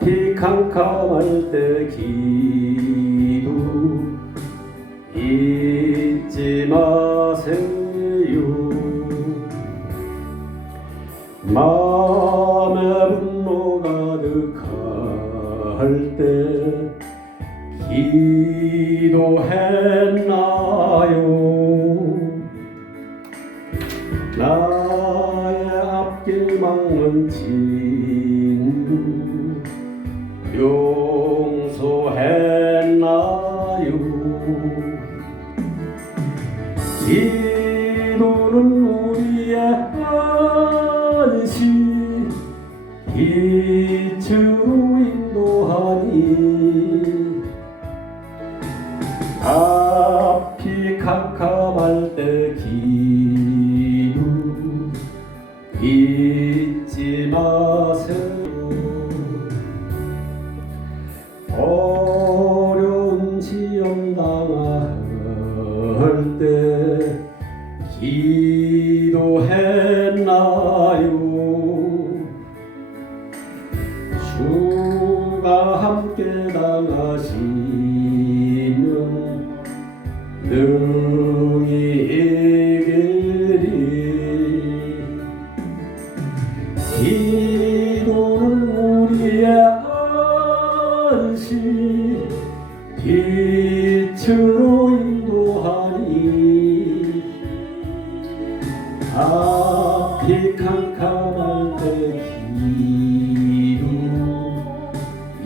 앞이 캄캄할 때 기도 잊지 마세요. 마음에 분노 가득할 때 기도했나요? 나의 앞길 막는 친구 용서했나요? 기도는 우리의 안식 빛으로 인도하니 앞이 캄캄할 때 기도 잊지 마세요. 어려운 시험 당할 때 기도했나요? 주가 함께 당하시면 능히 이기리. 기도는 우리의 안식 빛으로 인도하니 앞이 캄캄할 때 기도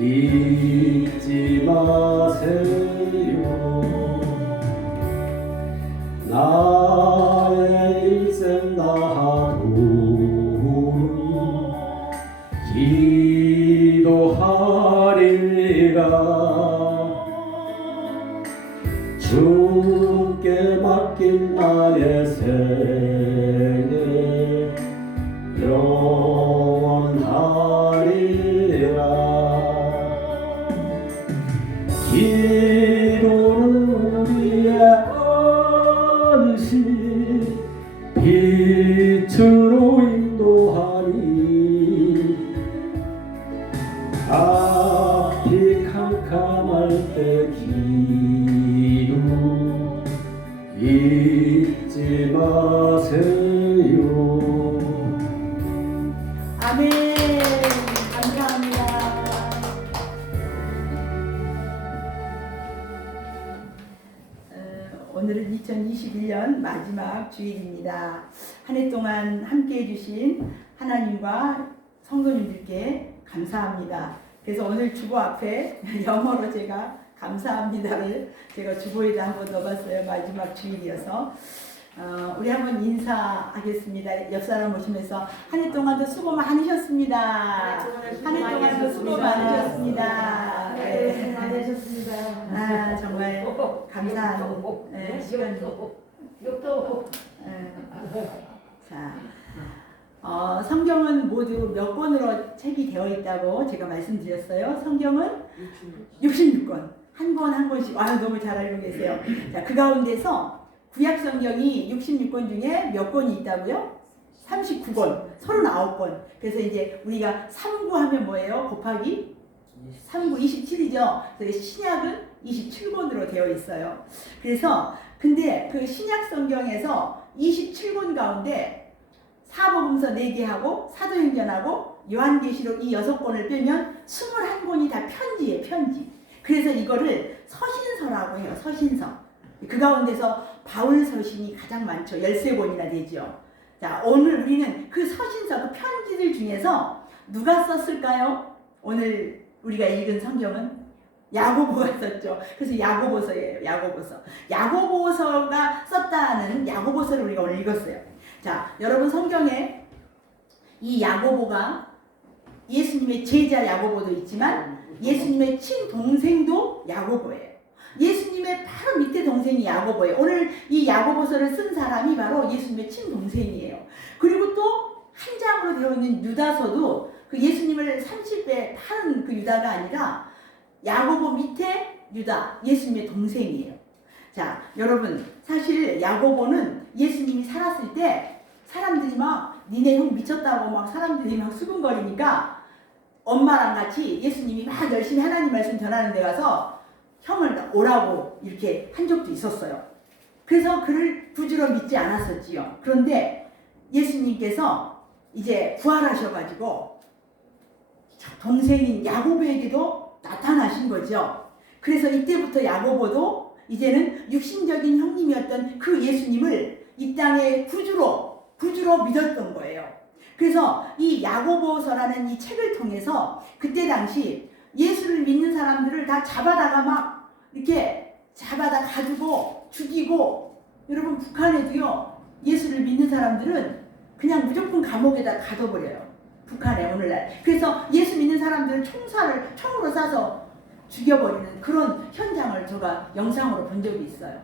잊지 마세요. 나의 일생 다하도록 기도하리라. 주께 맡긴 나의 생애 영원하리라. 기도는 우리의 안식 빛으로 인도하니 앞이 캄캄할 때 기도 잊지 마세요. 아멘. 감사합니다. 오늘은 2021년 마지막 주일입니다. 한 해 동안 함께 해주신 하나님과 성도님들께 감사합니다. 그래서 오늘 주보 앞에 영어로 제가 감사합니다를 제가 주보에다 한번 넣어봤어요. 마지막 주일이어서. 우리 한번 인사하겠습니다. 옆 사람 오시면서 한 해 동안도 수고 많으셨습니다. 한 해 동안도 수고 많으셨습니다. 네. 많으셨습니다. 아, 정말 감사한 시간이죠. 자, 성경은 모두 몇 권으로 책이 되어 있다고 제가 말씀드렸어요. 성경은 66권. 한 권 한 권씩. 아, 너무 잘 알고 계세요. 자, 그 가운데서 구약 성경이 66권 중에 몇 권이 있다고요? 39권, 39권. 그래서 이제 우리가 3구하면 뭐예요? 곱하기 3구 27이죠. 그래서 신약은 27권으로 되어 있어요. 그래서 근데 그 신약 성경에서 27권 가운데 사복음서 4개 하고 사도행전하고 요한계시록 이 6권을 빼면 21권이 다 편지예요. 편지. 그래서 이거를 서신서라고 해요. 서신서. 그 가운데서 바울 서신이 가장 많죠. 13권이나 되죠. 자, 오늘 우리는 그 서신서, 그 편지들 중에서 누가 썼을까요? 오늘 우리가 읽은 성경은 야고보가 썼죠. 그래서 야고보서예요. 야고보서. 야고보서가 썼다는 야고보서를 우리가 오늘 읽었어요. 자, 여러분 성경에 이 야고보가 예수님의 제자 야고보도 있지만 예수님의 친동생도 야고보예요. 예수님의 바로 밑에 동생이 야고보예요. 오늘 이 야고보서를 쓴 사람이 바로 예수님의 친동생이에요. 그리고 또 한 장으로 되어 있는 유다서도 그 예수님을 30배 파는 그 유다가 아니라 야고보 밑에 유다, 예수님의 동생이에요. 자, 여러분 사실 야고보는 예수님이 살았을 때 사람들이 막 니네 형 미쳤다고 막 사람들이 막 수군거리니까 엄마랑 같이 예수님이 막 열심히 하나님 말씀 전하는 데 가서 형을 오라고 이렇게 한 적도 있었어요. 그래서 그를 구주로 믿지 않았었지요. 그런데 예수님께서 이제 부활하셔가지고 동생인 야고보에게도 나타나신 거죠. 그래서 이때부터 야고보도 이제는 육신적인 형님이었던 그 예수님을 이 땅의 구주로 믿었던 거예요. 그래서 이 야고보서라는 이 책을 통해서 그때 당시 예수를 믿는 사람들을 다 잡아다가 막 이렇게 잡아다 가두고 죽이고, 여러분 북한에도요 예수를 믿는 사람들은 그냥 무조건 감옥에다 가둬버려요. 북한에 오늘날. 그래서 예수 믿는 사람들을 총으로 쏴서 죽여버리는 그런 현장을 제가 영상으로 본 적이 있어요.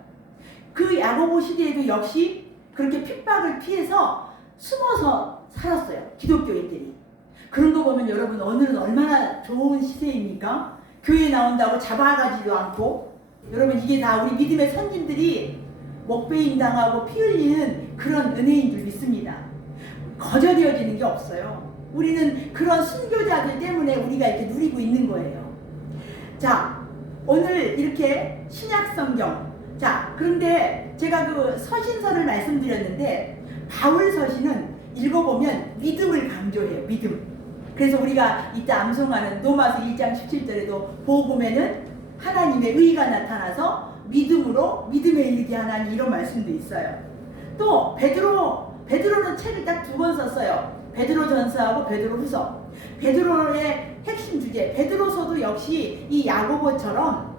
그 야고보 시대에도 역시 그렇게 핍박을 피해서 숨어서 살았어요. 기독교인들이. 그런 거 보면 여러분 오늘은 얼마나 좋은 시대입니까? 교회 나온다고 잡아가지도 않고, 여러분 이게 다 우리 믿음의 선진들이 목베임 당하고 피 흘리는 그런 은혜인 줄 믿습니다. 거저되어지는 게 없어요. 우리는 그런 순교자들 때문에 우리가 이렇게 누리고 있는 거예요. 자, 오늘 이렇게 신약 성경. 자, 그런데 제가 그 서신서를 말씀드렸는데 바울 서신은 읽어보면 믿음을 강조해요. 믿음. 그래서 우리가 이따 암송하는 로마서 1장 17절에도 복음에는 하나님의 의가 나타나서 믿음으로 믿음에 이르게 하나니, 이런 말씀도 있어요. 또 베드로는 책을 딱 2번 썼어요. 베드로 전서하고 베드로 후서. 베드로의 핵심 주제, 베드로서도 역시 이 야고보처럼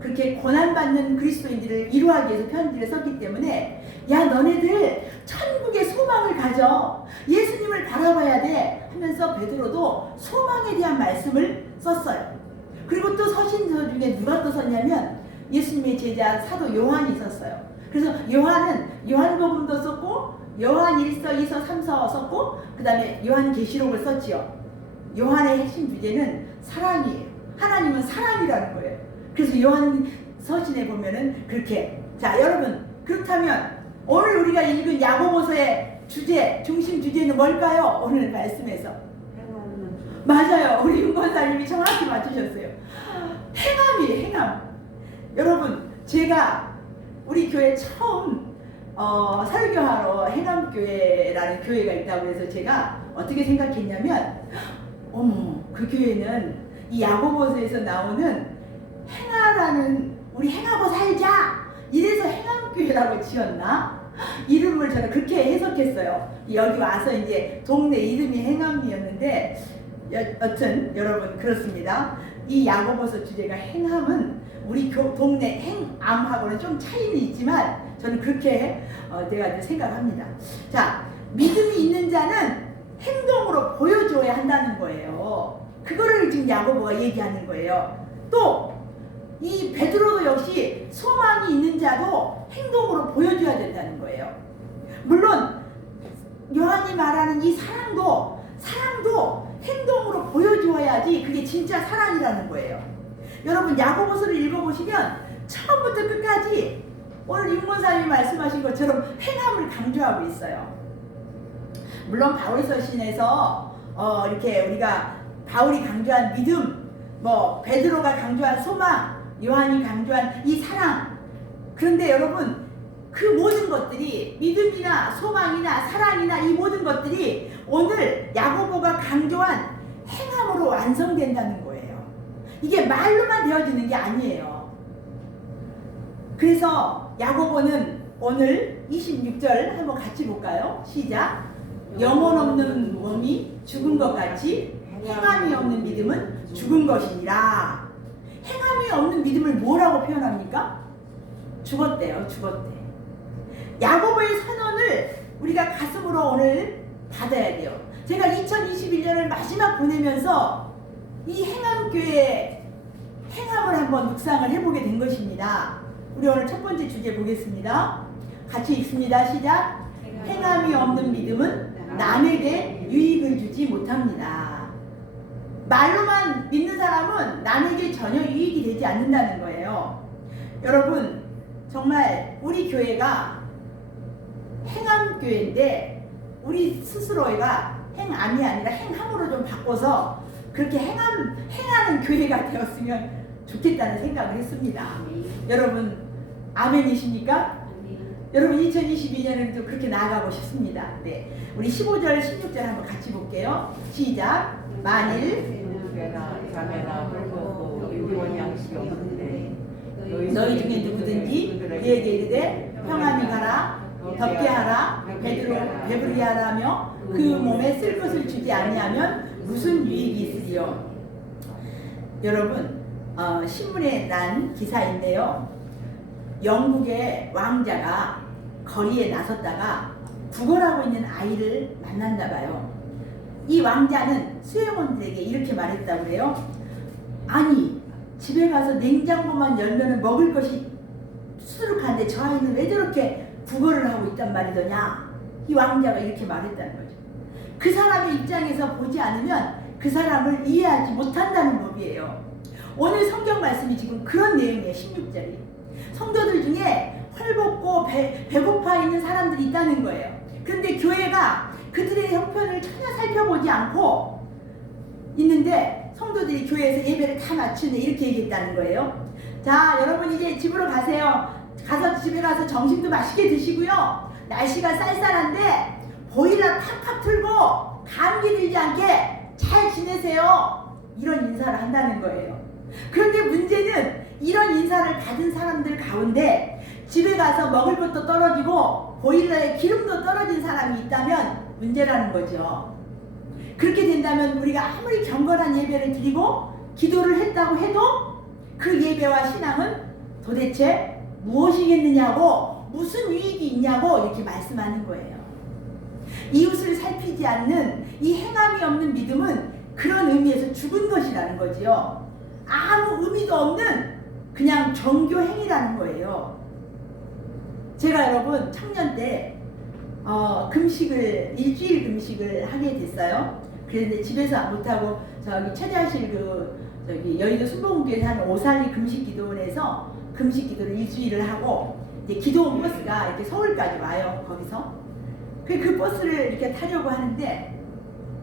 그렇게 고난받는 그리스도인들을 위로하기 위해서 편지를 썼기 때문에, 야 너네들 천국의 소망을 가져, 예수님을 바라봐야 돼 하면서 베드로도 소망에 대한 말씀을 썼어요. 그리고 또 서신서 중에 누가 또 썼냐면 예수님의 제자 사도 요한이 썼어요. 그래서 요한은 요한복음도 썼고 요한 1서, 2서, 3서 썼고 그 다음에 요한계시록을 썼지요. 요한의 핵심 주제는 사랑이에요. 하나님은 사랑이라는 거예요. 그래서 요한 서신에 보면은 그렇게. 자, 여러분, 그렇다면 오늘 우리가 읽은 야고보서의 주제, 중심 주제는 뭘까요? 오늘 말씀에서. 맞아요. 우리 윤권사님이 정확히 맞추셨어요. 행함이에요. 행함. 여러분, 제가 우리 교회 처음 설교하러 행함교회라는 교회가 있다고 해서 제가 어떻게 생각했냐면, 어머, 그 교회는 이 야고보서에서 나오는 행하라는, 우리 행하고 살자, 이래서 행함교회라고 지었나? 이름을 저는 그렇게 해석했어요. 여기 와서 이제 동네 이름이 행함이었는데, 여튼 여러분 그렇습니다. 이 야고보서 주제가 행함은 우리 동네 행암하고는 좀 차이는 있지만 저는 그렇게 내가 생각합니다. 자, 믿음이 있는 자는 행동으로 보여줘야 한다는 거예요. 그거를 지금 야고보가 얘기하는 거예요. 또 이 베드로도 역시 소망이 있는 자도 행동으로 보여줘야 된다는 거예요. 물론 요한이 말하는 이 사랑도 행동으로 보여주어야지 그게 진짜 사랑이라는 거예요. 여러분 야고보서를 읽어보시면 처음부터 끝까지 오늘 윤권사님이 말씀하신 것처럼 행함을 강조하고 있어요. 물론 바울서신에서 이렇게 우리가 바울이 강조한 믿음, 뭐 베드로가 강조한 소망, 요한이 강조한 이 사랑. 그런데 여러분 그 모든 것들이, 믿음이나 소망이나 사랑이나 이 모든 것들이 오늘 야고보가 강조한 행함으로 완성된다는 거예요. 이게 말로만 되어지는 게 아니에요. 그래서 야고보는 오늘 26절 한번 같이 볼까요? 시작. 영혼 없는 몸이 죽은 것 같이 행함이 없는 믿음은 죽은 것이니라. 행함이 없는 믿음을 뭐라고 표현합니까? 죽었대요. 죽었대. 야고보의 선언을 우리가 가슴으로 오늘 받아야 돼요. 제가 2021년을 마지막 보내면서 이 행함교회의 행함을 한번 묵상을 해보게 된 것입니다. 우리 오늘 첫 번째 주제 보겠습니다. 같이 읽습니다. 시작. 행함이 없는 믿음은 남에게 유익을 주지 못합니다. 말로만 믿는 사람은 남에게 전혀 유익이 되지 않는다는 거예요. 여러분 정말 우리 교회가 행함교회인데 우리 스스로가 행함이 아니라 행함으로 좀 바꿔서 그렇게 행하는 교회가 되었으면 좋겠다는 생각을 했습니다. 여러분 아멘이십니까? 여러분 2022년에도 그렇게 나아가고 싶습니다. 네, 우리 15절 16절 한번 같이 볼게요. 시작. 만일 자매나 홀고 유리원 양식이 없는데 너희 중에 누구든지 그에게 이르되 평안히 가라 덥게 하라 배부르게 하라며 그 몸에 쓸 것을 주지 아니하면 무슨 유익이 있으리요. 여러분 신문에 난 기사인데요. 영국의 왕자가 거리에 나섰다가 구걸하고 있는 아이를 만났나 봐요. 이 왕자는 수행원들에게 이렇게 말했다고 그래요. 아니 집에 가서 냉장고만 열면 먹을 것이 수두룩한데 저 아이는 왜 저렇게 구걸을 하고 있단 말이더냐. 이 왕자가 이렇게 말했다는 거죠. 그 사람의 입장에서 보지 않으면 그 사람을 이해하지 못한다는 법이에요. 오늘 성경 말씀이 지금 그런 내용이에요. 16절이. 성도들 중에 헐벗고 배고파 있는 사람들이 있다는 거예요. 그런데 교회가 그들의 형편을 전혀 살펴보지 않고 있는데 성도들이 교회에서 예배를 다 마치네 이렇게 얘기했다는 거예요. 자, 여러분 이제 집으로 가세요. 가서 집에 가서 점심도 맛있게 드시고요. 날씨가 쌀쌀한데 보일러 팍팍 틀고 감기 들지 않게 잘 지내세요. 이런 인사를 한다는 거예요. 그런데 문제는 이런 인사를 받은 사람들 가운데 집에 가서 먹을 것도 떨어지고 보일러에 기름도 떨어진 사람이 있다면 문제라는 거죠. 그렇게 된다면 우리가 아무리 경건한 예배를 드리고 기도를 했다고 해도 그 예배와 신앙은 도대체 무엇이겠느냐고, 무슨 유익이 있냐고 이렇게 말씀하는 거예요. 이웃을 살피지 않는 이 행함이 없는 믿음은 그런 의미에서 죽은 것이라는 거지요. 아무 의미도 없는 그냥 종교 행위라는 거예요. 제가 여러분 청년 때 금식을 일주일 금식을 하게 됐어요. 그런데 집에서 못하고 저기 최대하실 저기 여의도 순복음교회에서 하는 오살리 금식기도원에서 금식기도를 일주일을 하고 이제 기도원 버스가 이렇게 서울까지 와요. 거기서 그 버스를 이렇게 타려고 하는데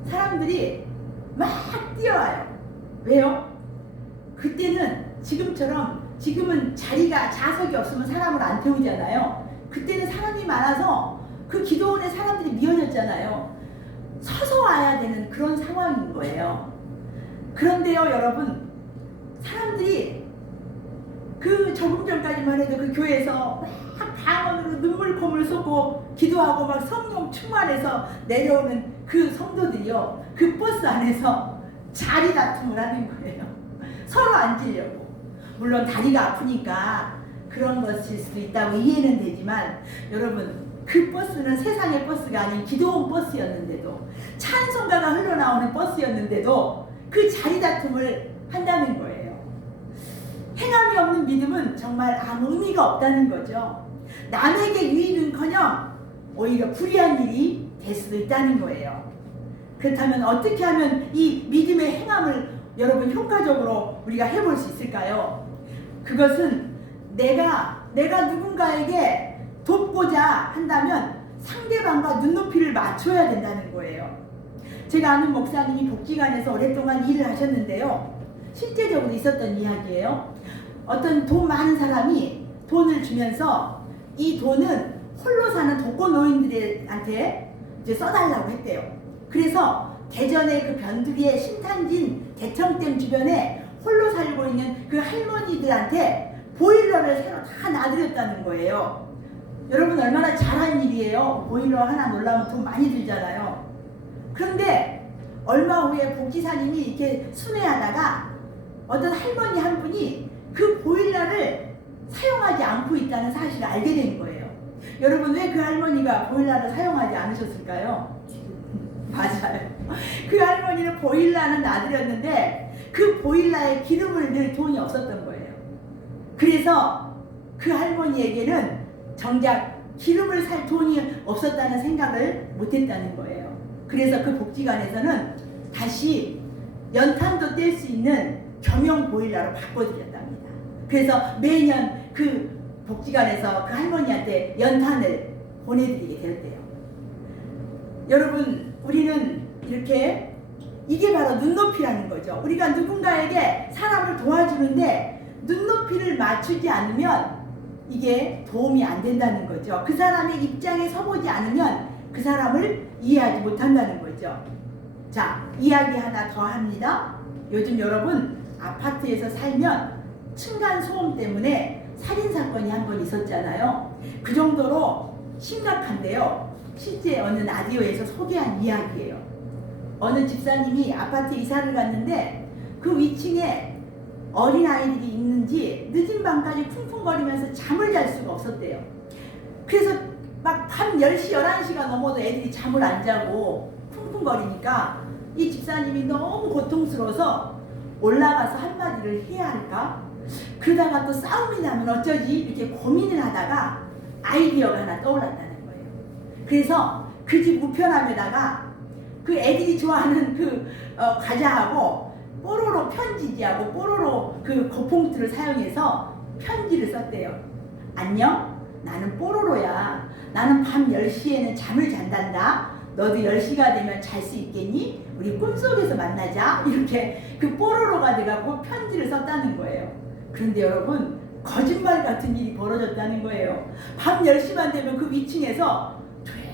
사람들이 막 뛰어와요. 왜요? 그때는 지금은 좌석이 없으면 사람을 안 태우잖아요. 그때는 사람이 많아서 그 기도원에 사람들이 미어졌잖아요. 서서 와야 되는 그런 상황인 거예요. 그런데요, 여러분, 사람들이 조금 전까지만 해도 그 교회에서 막 방언으로 눈물콧물 쏟고 기도하고 막 성령 충만해서 내려오는 그 성도들이요, 그 버스 안에서 자리 다툼을 하는 거예요. 서로 앉으려고. 물론 다리가 아프니까 그런 것일 수도 있다고 이해는 되지만, 여러분, 그 버스는 세상의 버스가 아닌 기도원 버스였는데도, 찬송가가 흘러나오는 버스였는데도 그 자리 다툼을 한다는 거예요. 행함이 없는 믿음은 정말 아무 의미가 없다는 거죠. 남에게 유익은커녕 오히려 불리한 일이 될 수도 있다는 거예요. 그렇다면 어떻게 하면 이 믿음의 행함을 여러분 효과적으로 우리가 해볼 수 있을까요? 그것은 내가 누군가에게 돕고자 한다면 상대방과 눈높이를 맞춰야 된다는 거예요. 제가 아는 목사님이 복지관에서 오랫동안 일을 하셨는데요. 실제적으로 있었던 이야기예요. 어떤 돈 많은 사람이 돈을 주면서 이 돈은 홀로 사는 독거노인들한테 이제 써달라고 했대요. 그래서 대전의 그 변두리의 신탄진 대청댐 주변에 홀로 살고 있는 그 할머니들한테 보일러를 새로 다 놔드렸다는 거예요. 여러분 얼마나 잘한 일이에요. 보일러 하나 놀라면 돈 많이 들잖아요. 그런데 얼마 후에 복지사님이 이렇게 순회하다가 어떤 할머니 한 분이 그 보일러를 사용하지 않고 있다는 사실을 알게 된 거예요. 여러분 왜 그 할머니가 보일러를 사용하지 않으셨을까요? 맞아요. 그 할머니는 보일러는 놔드렸는데 그 보일러에 기름을 넣을 돈이 없었던 거예요. 그래서 그 할머니에게는 정작 기름을 살 돈이 없었다는 생각을 못했다는 거예요. 그래서 그 복지관에서는 다시 연탄도 뗄 수 있는 겸용 보일러로 바꿔드렸답니다. 그래서 매년 그 복지관에서 그 할머니한테 연탄을 보내드리게 되었대요. 여러분, 우리는 이렇게 이게 바로 눈높이라는 거죠. 우리가 누군가에게 사람을 도와주는데 눈높이를 맞추지 않으면 이게 도움이 안 된다는 거죠. 그 사람의 입장에 서보지 않으면 그 사람을 이해하지 못한다는 거죠. 자, 이야기 하나 더 합니다. 요즘 여러분 아파트에서 살면 층간소음 때문에 살인사건이 한 번 있었잖아요. 그 정도로 심각한데요. 실제 어느 라디오에서 소개한 이야기예요. 어느 집사님이 아파트에 이사를 갔는데 그 위층에 어린아이들이 있는지 늦은 밤까지 쿵쿵거리면서 잠을 잘 수가 없었대요. 그래서 막 밤 10시, 11시가 넘어도 애들이 잠을 안 자고 쿵쿵거리니까 이 집사님이 너무 고통스러워서 올라가서 한마디를 해야 할까? 그러다가 또 싸움이 나면 어쩌지? 이렇게 고민을 하다가 아이디어가 하나 떠올랐다는 거예요. 그래서 그 집 우편함에다가 그 애들이 좋아하는 그 과자하고 뽀로로 편지지하고 뽀로로 그 고봉투를 사용해서 편지를 썼대요. 안녕? 나는 뽀로로야. 나는 밤 10시에는 잠을 잔단다. 너도 10시가 되면 잘 수 있겠니? 우리 꿈속에서 만나자. 이렇게 그 뽀로로가 돼갖고 편지를 썼다는 거예요. 그런데 여러분, 거짓말 같은 일이 벌어졌다는 거예요. 밤 10시만 되면 그 위층에서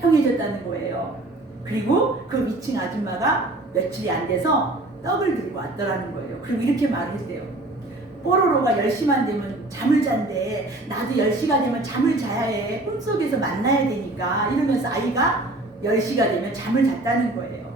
조용해졌다는 거예요. 그리고 그 위층 아줌마가 며칠이 안 돼서 떡을 들고 왔더라는 거예요. 그리고 이렇게 말을 했대요. 뽀로로가 10시만 되면 잠을 잔대. 나도 10시가 되면 잠을 자야 해. 꿈속에서 만나야 되니까. 이러면서 아이가 10시가 되면 잠을 잤다는 거예요.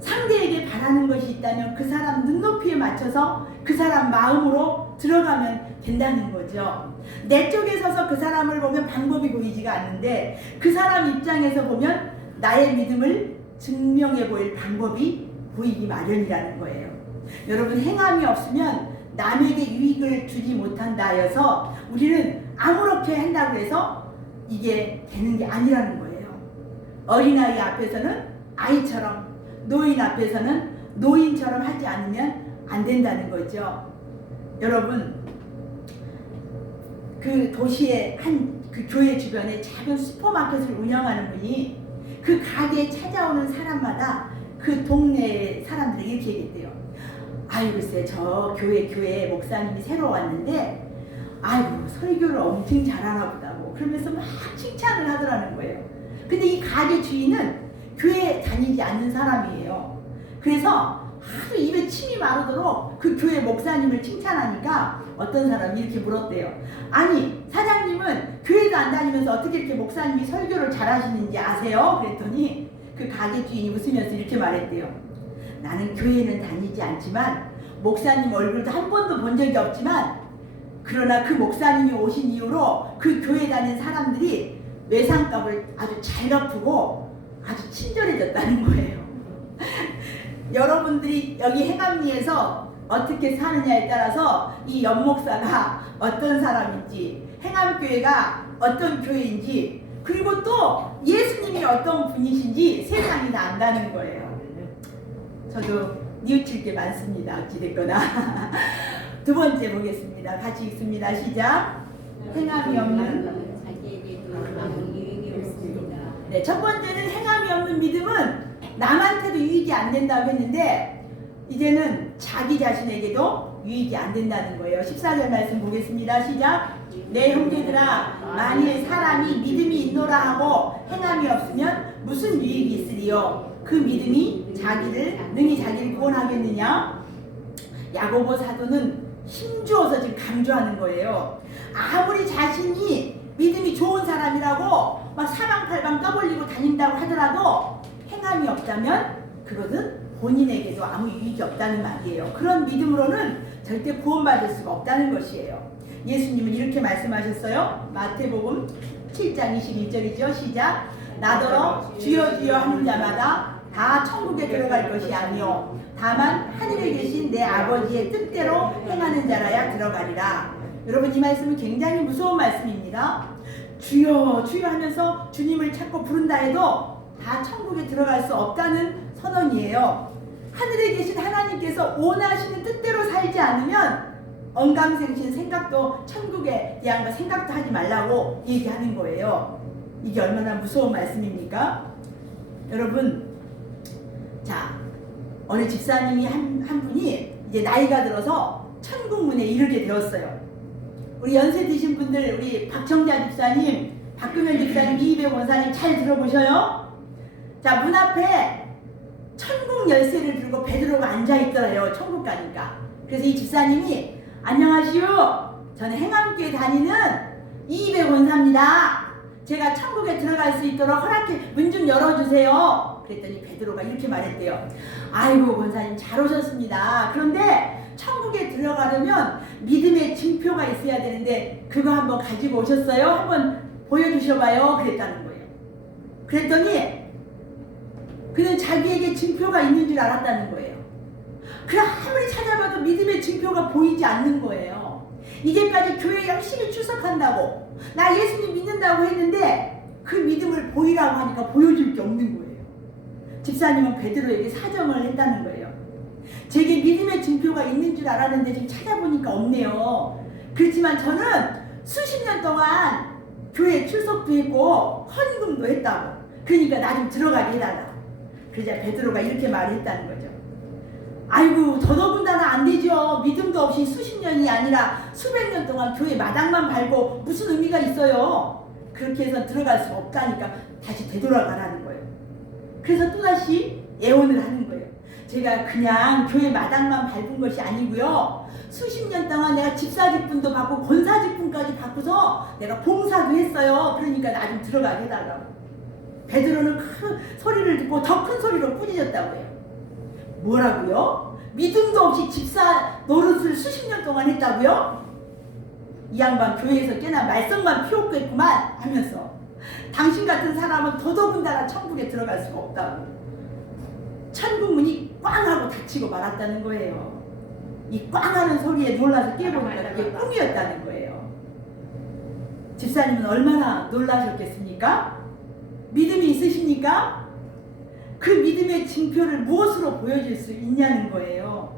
상대에게 바라는 것이 있다면 그 사람 눈높이에 맞춰서 그 사람 마음으로 들어가면 된다는 거죠. 내 쪽에 서서 그 사람을 보면 방법이 보이지가 않는데 그 사람 입장에서 보면 나의 믿음을 증명해 보일 방법이 보이기 마련이라는 거예요. 여러분, 행함이 없으면 남에게 유익을 주지 못한다 하여서 우리는 아무렇게 한다고 해서 이게 되는 게 아니라는 거예요. 어린아이 앞에서는 아이처럼, 노인 앞에서는 노인처럼 하지 않으면 안 된다는 거죠. 여러분, 그 도시의 그 교회 주변에 작은 슈퍼마켓을 운영하는 분이 그 가게에 찾아오는 사람마다 그 동네 사람들이 이렇게 얘기했대요. 아유, 글쎄 저 교회 목사님이 새로 왔는데 아이고 설교를 엄청 잘하나 보다고 그러면서 막 칭찬을 하더라는 거예요. 근데 이 가게 주인은 교회 다니지 않는 사람이에요. 그래서 하도 입에 침이 마르도록 그 교회 목사님을 칭찬하니까 어떤 사람이 이렇게 물었대요. 아니, 사장님은 교회도 안 다니면서 어떻게 이렇게 목사님이 설교를 잘하시는지 아세요? 그랬더니 그 가게 주인이 웃으면서 이렇게 말했대요. 나는 교회는 다니지 않지만 목사님 얼굴도 한 번도 본 적이 없지만 그러나 그 목사님이 오신 이후로 그 교회 다니는 사람들이 외상값을 아주 잘 갚고 아주 친절해졌다는 거예요. 여러분들이 여기 행암리에서 어떻게 사느냐에 따라서 이 연목사가 어떤 사람인지, 행암교회가 어떤 교회인지, 그리고 또 예수님이 어떤 분이신지 세상이 다 안다는 거예요. 저도 뉘우칠 게 많습니다. 어찌됐거나. 두 번째 보겠습니다. 같이 읽습니다. 시작. 행함이 없는. 네, 첫 번째는 행함이 없는 믿음은 남한테도 유익이 안 된다고 했는데 이제는 자기 자신에게도 유익이 안 된다는 거예요. 14절 말씀 보겠습니다. 시작. 내 형제들아, 만일 사람이 믿음이 있노라 하고 행함이 없으면 무슨 유익이 있으리요? 그 믿음이 능히 자기를 구원하겠느냐? 야고보 사도는 힘주어서 지금 강조하는 거예요. 아무리 자신이 믿음이 좋은 사람이라고 막 사방팔방 떠벌리고 다닌다고 하더라도 행함이 없다면 그것은 본인에게도 아무 유익이 없다는 말이에요. 그런 믿음으로는 절대 구원받을 수가 없다는 것이에요. 예수님은 이렇게 말씀하셨어요. 마태복음 7장 21절이죠. 시작. 나더러 주여 주여 하는 자마다 다 천국에 들어갈 것이 아니요 다만 하늘에 계신 내 아버지의 뜻대로 행하는 자라야 들어가리라. 여러분, 이 말씀은 굉장히 무서운 말씀입니다. 주여 주여 하면서 주님을 찾고 부른다 해도 다 천국에 들어갈 수 없다는 선언이에요. 하늘에 계신 하나님께서 원하시는 뜻대로 살지 않으면 언감생신 생각도, 천국에 대한 거 생각도 하지 말라고 얘기하는 거예요. 이게 얼마나 무서운 말씀입니까? 여러분, 자, 어느 집사님이 한 분이 이제 나이가 들어서 천국문에 이르게 되었어요. 우리 연세 드신 분들, 우리 박청자 집사님, 박금현 집사님, 이희배 원사님 잘 들어보셔요. 자, 문 앞에 천국 열쇠를 들고 베드로가 앉아있더래요. 천국 가니까. 그래서 이 집사님이 안녕하시오. 저는 행암교회 다니는 이희배 원사입니다. 제가 천국에 들어갈 수 있도록 허락해 문 좀 열어주세요. 그랬더니 베드로가 이렇게 말했대요. 아이고 권사님 잘 오셨습니다. 그런데 천국에 들어가려면 믿음의 증표가 있어야 되는데 그거 한번 가지고 오셨어요? 한번 보여주셔봐요. 그랬다는 거예요. 그랬더니 그는 자기에게 증표가 있는 줄 알았다는 거예요. 그럼 아무리 찾아봐도 믿음의 증표가 보이지 않는 거예요. 이제까지 교회 열심히 출석한다고 나 예수님 믿는다고 했는데 그 믿음을 보이라고 하니까 보여줄 게 없는 거예요. 집사님은 베드로에게 사정을 했다는 거예요. 제게 믿음의 증표가 있는 줄 알았는데 지금 찾아보니까 없네요. 그렇지만 저는 수십 년 동안 교회 출석도 했고 헌금도 했다고. 그러니까 나 좀 들어가게 해달라. 그러자 베드로가 이렇게 말을 했다는 거죠. 아이고 더더군다나 안 되죠. 믿음도 없이 수십 년이 아니라 수백 년 동안 교회 마당만 밟고 무슨 의미가 있어요. 그렇게 해서 들어갈 수 없다니까 다시 되돌아가라는 거예요. 그래서 또다시 애원을 하는 거예요. 제가 그냥 교회 마당만 밟은 것이 아니고요. 수십 년 동안 내가 집사직분도 받고 권사직분까지 받고서 내가 봉사도 했어요. 그러니까 나 좀 들어가게 해달라고. 베드로는 큰 소리를 듣고 더 큰 소리로 꾸짖었다고 해요. 뭐라고요? 믿음도 없이 집사 노릇을 수십 년 동안 했다고요? 이 양반 교회에서 꽤나 말썽만 피웠겠구만 하면서 당신 같은 사람은 더더군다나 천국에 들어갈 수가 없다고. 천국 문이 꽝 하고 닫히고 말았다는 거예요. 이 꽝 하는 소리에 놀라서 깨보니까 그게 꿈이었다는 거예요. 집사님은 얼마나 놀라셨겠습니까? 믿음이 있으십니까? 그 믿음의 증표를 무엇으로 보여줄 수 있냐는 거예요.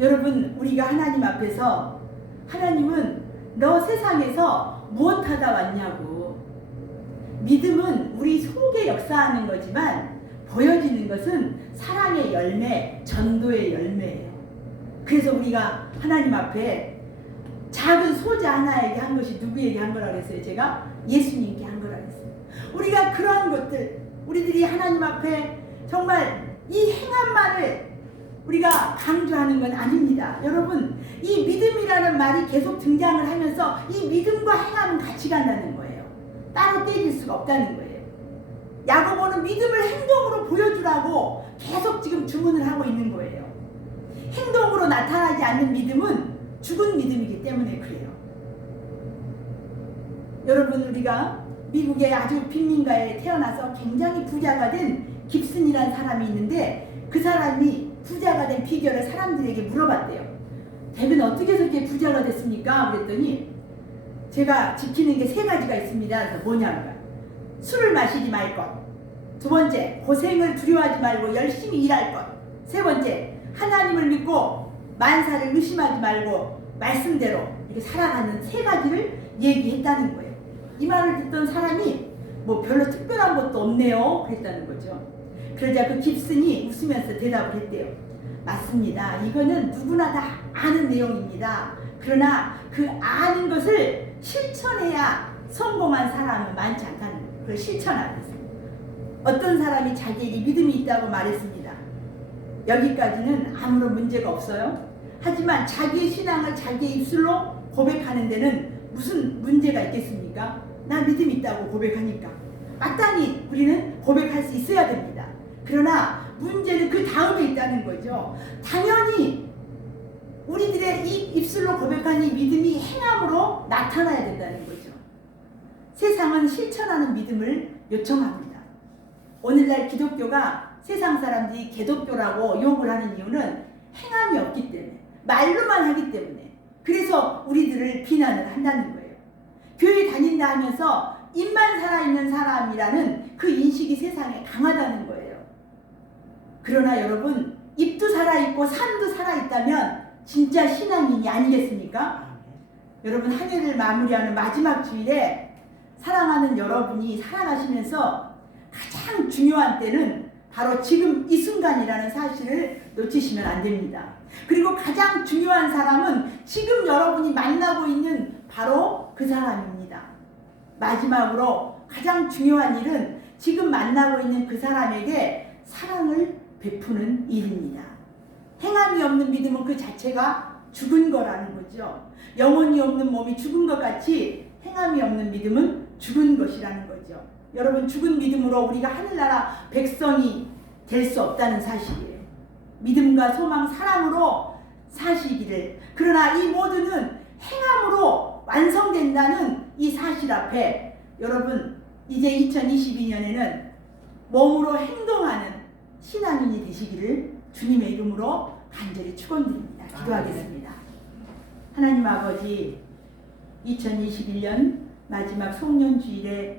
여러분, 우리가 하나님 앞에서 하나님은 너 세상에서 무엇하다 왔냐고. 믿음은 우리 속에 역사하는 거지만 보여지는 것은 사랑의 열매, 전도의 열매예요. 그래서 우리가 하나님 앞에 작은 소자 하나에게 한 것이 누구에게 한 거라고 했어요? 제가 예수님께 한 거라고 했어요. 우리가 그런 것들, 우리들이 하나님 앞에 정말 이 행함만을 우리가 강조하는 건 아닙니다. 여러분, 이 믿음이라는 말이 계속 등장을 하면서 이 믿음과 행함은 같이 간다는 거예요. 따로 떼질 수가 없다는 거예요. 야고보는 믿음을 행동으로 보여주라고 계속 지금 주문을 하고 있는 거예요. 행동으로 나타나지 않는 믿음은 죽은 믿음이기 때문에 그래요. 여러분, 우리가 미국의 아주 빈민가에 태어나서 굉장히 부자가 된 깁슨이라는 사람이 있는데 그 사람이 부자가 된 비결을 사람들에게 물어봤대요. 대변 어떻게 해서 이렇게 부자가 됐습니까? 그랬더니 제가 지키는 게 3가지가 있습니다. 그래서 뭐냐면 술을 마시지 말 것, 2번째 고생을 두려워하지 말고 열심히 일할 것, 3번째 하나님을 믿고 만사를 의심하지 말고 말씀대로 이렇게 살아가는 3가지를 얘기했다는 거예요. 이 말을 듣던 사람이 뭐 별로 특별한 것도 없네요 그랬다는 거죠. 그러자 그 깁슨이 웃으면서 대답을 했대요. 맞습니다. 이거는 누구나 다 아는 내용입니다. 그러나 그 아는 것을 실천해야 성공한 사람은 많지 않다는 거예요. 그걸 실천하고 있습니다. 어떤 사람이 자기에게 믿음이 있다고 말했습니다. 여기까지는 아무런 문제가 없어요. 하지만 자기의 신앙을 자기의 입술로 고백하는 데는 무슨 문제가 있겠습니까? 나 믿음 있다고 고백하니까 마땅히 우리는 고백할 수 있어야 됩니다. 그러나 문제는 그 다음에 있다는 거죠. 당연히 우리들의 이 입술로 고백한 이 믿음이 행함으로 나타나야 된다는 거죠. 세상은 실천하는 믿음을 요청합니다. 오늘날 기독교가 세상 사람들이 개독교라고 욕을 하는 이유는 행함이 없기 때문에, 말로만 하기 때문에, 그래서 우리들을 비난을 한다는 거예요. 교회 다닌다 하면서 입만 살아있는 사람이라는 그 인식이 세상에 강하다는 거예요. 그러나 여러분, 입도 살아있고 삶도 살아있다면 진짜 신앙인이 아니겠습니까? 여러분, 한 해를 마무리하는 마지막 주일에 사랑하는 여러분이 살아가시면서 가장 중요한 때는 바로 지금 이 순간이라는 사실을 놓치시면 안 됩니다. 그리고 가장 중요한 사람은 지금 여러분이 만나고 있는 바로 그 사람입니다. 마지막으로 가장 중요한 일은 지금 만나고 있는 그 사람에게 사랑을 베푸는 일입니다. 행함이 없는 믿음은 그 자체가 죽은 거라는 거죠. 영혼이 없는 몸이 죽은 것 같이 행함이 없는 믿음은 죽은 것이라는 거죠. 여러분, 죽은 믿음으로 우리가 하늘나라 백성이 될 수 없다는 사실이에요. 믿음과 소망, 사랑으로 사시기를. 그러나 이 모두는 행함으로 완성된다는 이 사실 앞에 여러분, 이제 2022년에는 몸으로 행동하는 신앙인이 되시기를 주님의 이름으로 간절히 축원드립니다. 기도하겠습니다. 하나님 아버지, 2021년 마지막 송년주일에